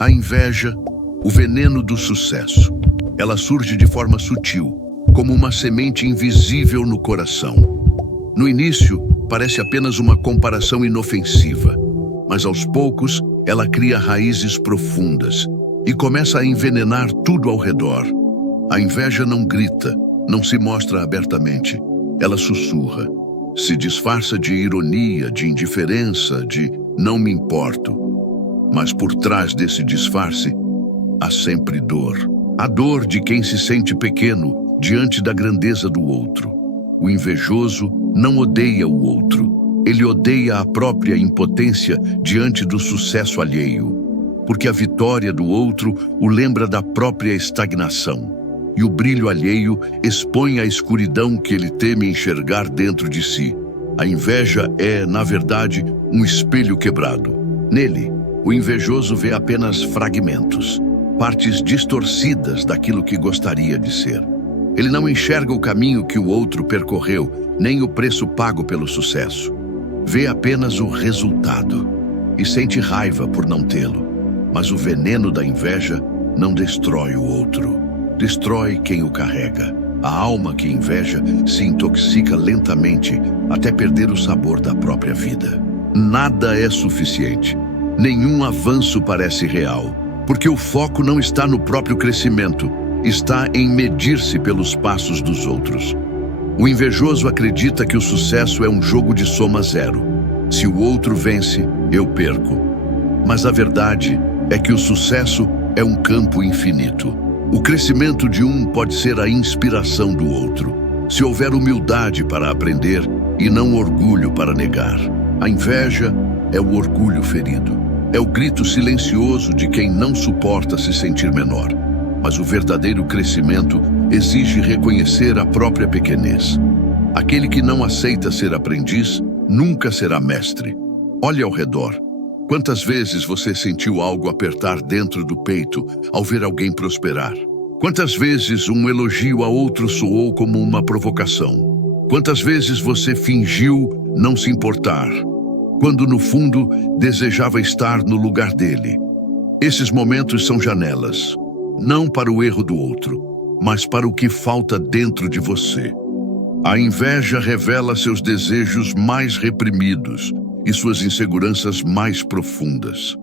A inveja, o veneno do sucesso. Ela surge de forma sutil, como uma semente invisível no coração. No início, parece apenas uma comparação inofensiva, mas aos poucos, ela cria raízes profundas e começa a envenenar tudo ao redor. A inveja não grita, não se mostra abertamente. Ela sussurra, se disfarça de ironia, de indiferença, de não me importo. Mas por trás desse disfarce, há sempre dor. A dor de quem se sente pequeno diante da grandeza do outro. O invejoso não odeia o outro. Ele odeia a própria impotência diante do sucesso alheio, porque a vitória do outro o lembra da própria estagnação, e o brilho alheio expõe a escuridão que ele teme enxergar dentro de si. A inveja é, na verdade, um espelho quebrado. Nele, o invejoso vê apenas fragmentos, partes distorcidas daquilo que gostaria de ser. Ele não enxerga o caminho que o outro percorreu, nem o preço pago pelo sucesso. Vê apenas o resultado e sente raiva por não tê-lo. Mas o veneno da inveja não destrói o outro, destrói quem o carrega. A alma que inveja se intoxica lentamente até perder o sabor da própria vida. Nada é suficiente. Nenhum avanço parece real, porque o foco não está no próprio crescimento, está em medir-se pelos passos dos outros. O invejoso acredita que o sucesso é um jogo de soma zero. Se o outro vence, eu perco. Mas a verdade é que o sucesso é um campo infinito. O crescimento de um pode ser a inspiração do outro, se houver humildade para aprender e não orgulho para negar. A inveja é o orgulho ferido. É o grito silencioso de quem não suporta se sentir menor. Mas o verdadeiro crescimento exige reconhecer a própria pequenez. Aquele que não aceita ser aprendiz nunca será mestre. Olhe ao redor. Quantas vezes você sentiu algo apertar dentro do peito ao ver alguém prosperar? Quantas vezes um elogio a outro soou como uma provocação? Quantas vezes você fingiu não se importar, quando no fundo desejava estar no lugar dele? Esses momentos são janelas, não para o erro do outro, mas para o que falta dentro de você. A inveja revela seus desejos mais reprimidos e suas inseguranças mais profundas.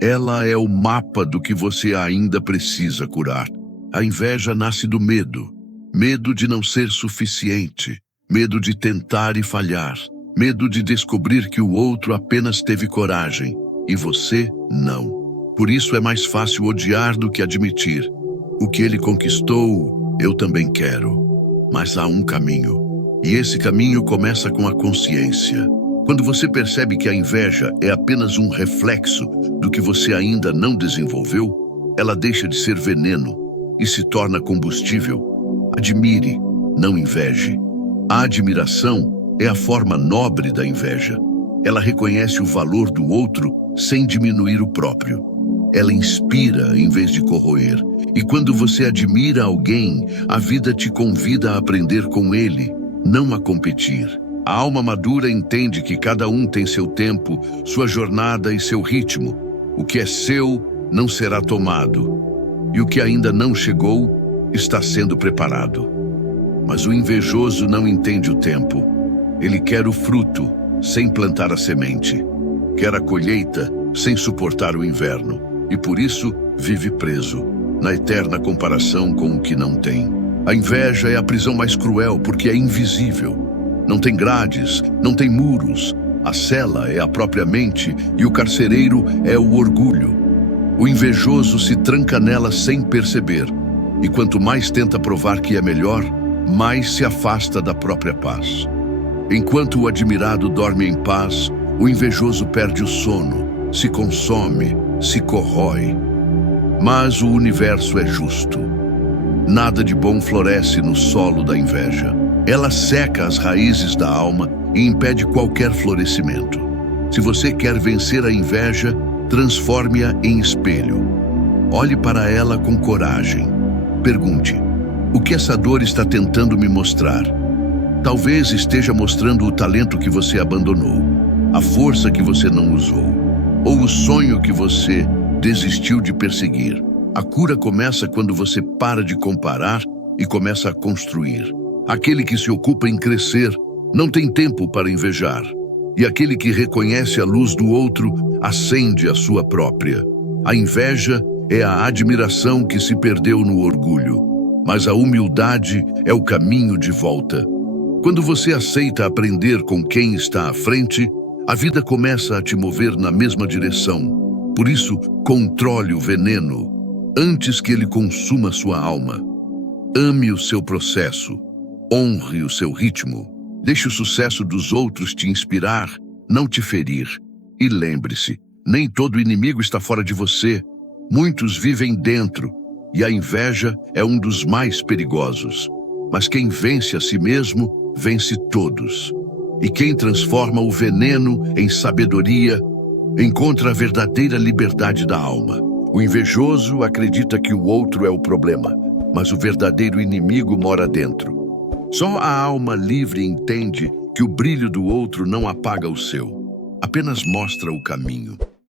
Ela é o mapa do que você ainda precisa curar. A inveja nasce do medo. Medo de não ser suficiente. Medo de tentar e falhar. Medo de descobrir que o outro apenas teve coragem e você não. Por isso é mais fácil odiar do que admitir. O que ele conquistou, eu também quero. Mas há um caminho. E esse caminho começa com a consciência. Quando você percebe que a inveja é apenas um reflexo do que você ainda não desenvolveu, ela deixa de ser veneno e se torna combustível. Admire, não inveje. A admiração é a forma nobre da inveja. Ela reconhece o valor do outro sem diminuir o próprio. Ela inspira em vez de corroer. E quando você admira alguém, a vida te convida a aprender com ele, não a competir. A alma madura entende que cada um tem seu tempo, sua jornada e seu ritmo. O que é seu não será tomado, e o que ainda não chegou está sendo preparado. Mas o invejoso não entende o tempo. Ele quer o fruto sem plantar a semente. Quer a colheita sem suportar o inverno. E por isso vive preso, na eterna comparação com o que não tem. A inveja é a prisão mais cruel porque é invisível. Não tem grades, não tem muros. A cela é a própria mente e o carcereiro é o orgulho. O invejoso se tranca nela sem perceber. E quanto mais tenta provar que é melhor, mais se afasta da própria paz. Enquanto o admirado dorme em paz, o invejoso perde o sono, se consome, se corrói. Mas o universo é justo. Nada de bom floresce no solo da inveja. Ela seca as raízes da alma e impede qualquer florescimento. Se você quer vencer a inveja, transforme-a em espelho. Olhe para ela com coragem. Pergunte: o que essa dor está tentando me mostrar? Talvez esteja mostrando o talento que você abandonou, a força que você não usou, ou o sonho que você desistiu de perseguir. A cura começa quando você para de comparar e começa a construir. Aquele que se ocupa em crescer não tem tempo para invejar. E aquele que reconhece a luz do outro acende a sua própria. A inveja é a admiração que se perdeu no orgulho, mas a humildade é o caminho de volta. Quando você aceita aprender com quem está à frente, a vida começa a te mover na mesma direção. Por isso, controle o veneno antes que ele consuma sua alma. Ame o seu processo, honre o seu ritmo. Deixe o sucesso dos outros te inspirar, não te ferir. E lembre-se, nem todo inimigo está fora de você. Muitos vivem dentro, e a inveja é um dos mais perigosos. Mas quem vence a si mesmo, vence todos. E quem transforma o veneno em sabedoria, encontra a verdadeira liberdade da alma. O invejoso acredita que o outro é o problema, mas o verdadeiro inimigo mora dentro. Só a alma livre entende que o brilho do outro não apaga o seu, apenas mostra o caminho.